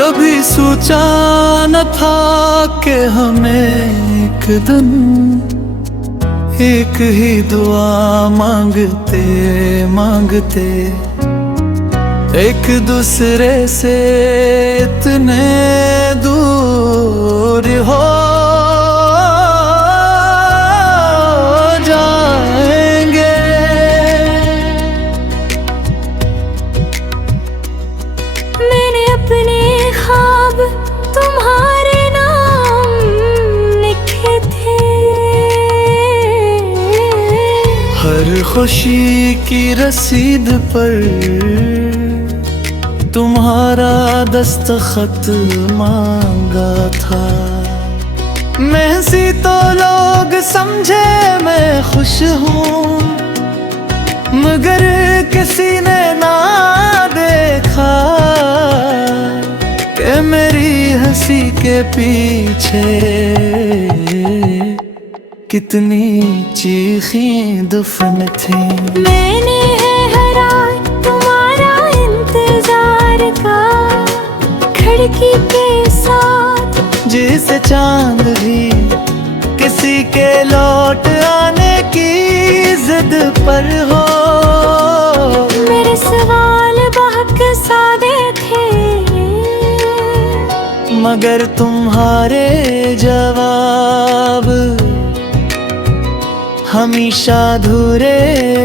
कभी सोचा न था कि हमें एक दिन एक ही दुआ मांगते मांगते एक दूसरे से इतने दूर हो जाएंगे। मैंने अपने ख्वाब तुम्हारे नाम लिखे थे, हर खुशी की रसीद पर तुम्हारा दस्तखत मांगा था। मैं सी तो लोग समझे मैं खुश हूँ, मगर किसी ने ना देखा कि मेरी हंसी के पीछे कितनी चीखी दफन थी। मैंने है हरा तुम्हारा इंतजार का, खिड़की के साथ जिसे चांद भी किसी के लौट आने की जिद पर हो। मेरे सवाल बहक सादे थे, मगर तुम्हारे जवाब हमेशा अधूरे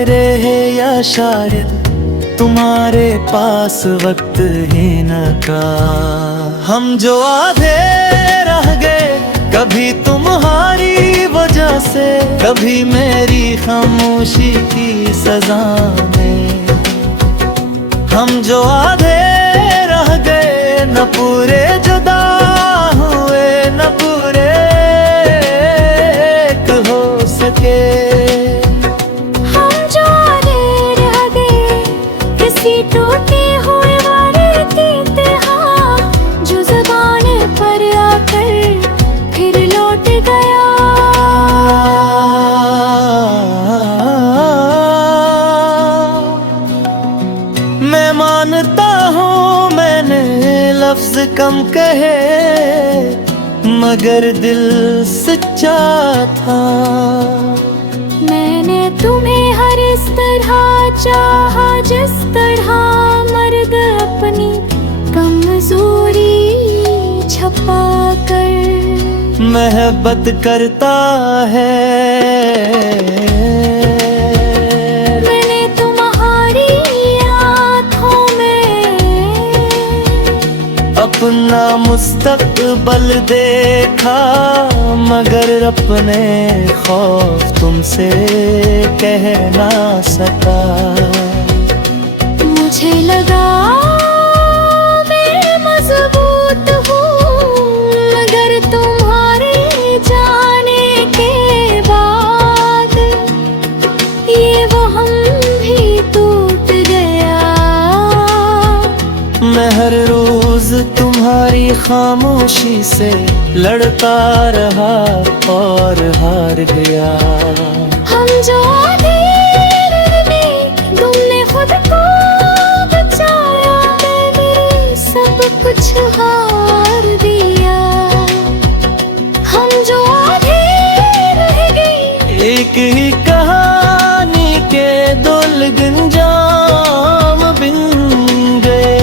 रहे, या शायद तुम्हारे पास वक्त ही न था। हम जो आधे रह गए, कभी तुम्हारी वजह से, कभी मेरी खामोशी की सजा में। हम जो आधे रह गए, न पूरे जुदा हुए, न पूरे एक हो सके। हम जो आधे रह गए, किसी टूटे हुए वारे की तरह, जो ज़बान पर आकर फिर लौट गया। मैं मानता हूँ मैंने लफ्ज कम कहे, मगर दिल सच्चा था। मैंने तुम्हें हर इस तरह चाहा, जिस तरह मर्द अपनी कमजोरी छपा कर मोहब्बत करता है। मैंने तुम्हारी आँखों में अपना मुस्तकबल देखा, मगर अपने खौफ तुमसे कह ना सका। मुझे लगा मैं मजबूत हूँ, मगर तुम्हारे जाने के बाद ये वहम भी टूट गया। मैं हर रोज तुम्हारी खामोशी से लड़ता रहा और हार गया। हम जो अंधेर में, तुमने खुद को बचाया, मैंने सब कुछ हार दिया। हम जो आधे रह गए, एक ही कहानी के दो अंजाम बिन गए।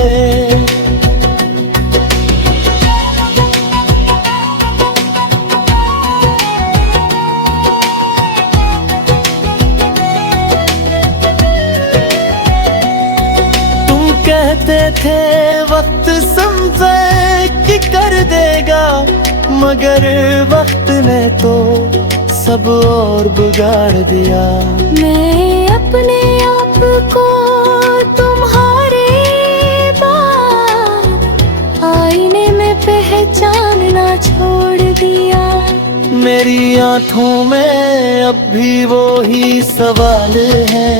कहते थे वक्त समझे कि कर देगा, मगर वक्त ने तो सब और बिगाड़ दिया। मैं अपने आप को तुम्हारे बाद आईने में पहचानना छोड़ दिया। मेरी आंखों में अब भी वो ही सवाल है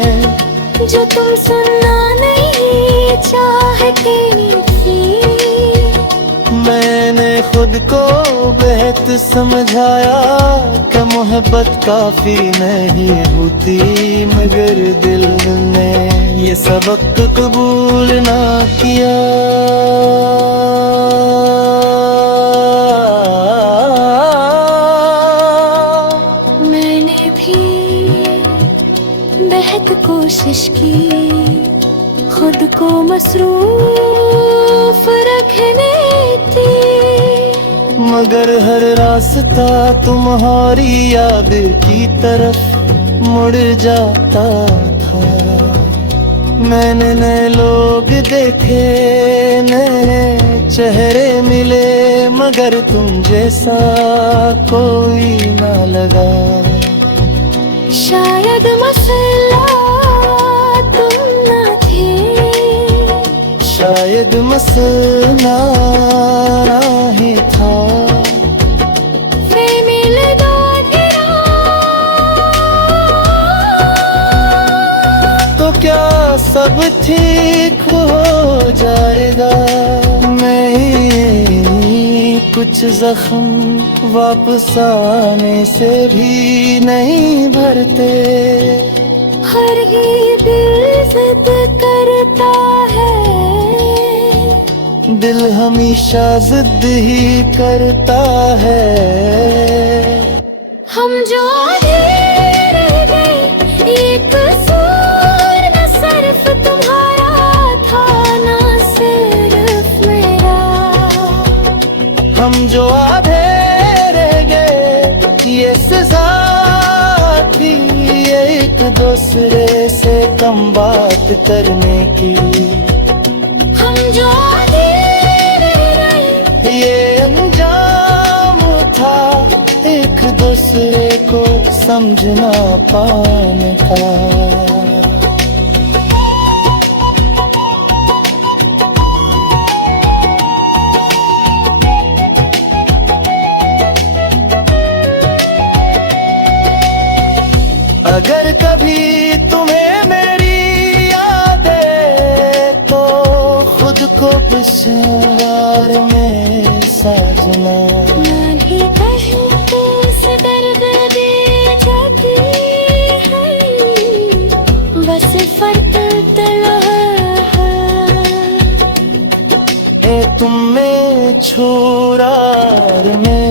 जो तुम सुनना नहीं चाहती थी। मैंने खुद को बेहद समझाया कि मोहब्बत काफी नहीं होती, मगर दिल ने ये सबक कबूल ना किया। मगर हर रास्ता तुम्हारी याद की तरफ मुड़ जाता था। मैंने नए लोग देखे, नए चेहरे मिले, मगर तुम जैसा कोई ना लगा। शायद मसला तुम न थे, शायद मसला ही था। फिर मिल दो गिरा तो क्या सब ठीक हो जाएगा। मैं ही कुछ जख्म वापस आने से भी नहीं भरते। हर ही दिल जिद करता है, दिल हमेशा जिद ही करता है। हम जो आधे रह गए, ये कसूर न सिर्फ तुम्हारा था, ना सिर्फ मेरा। हम जो आधे रह गए, ये सजा थी एक दूसरे से कम बात करने की। हम जो आधे रह गए, ये अंजाम था एक दूसरे को समझना पाने का। अगर कभी तुम्हें मेरी याद है तो खुद को बिस्वार में साजना। ना भी कहीं तो उस दर्द दे जाती है, बस फर्क इतना है। ए तुम में छुरार में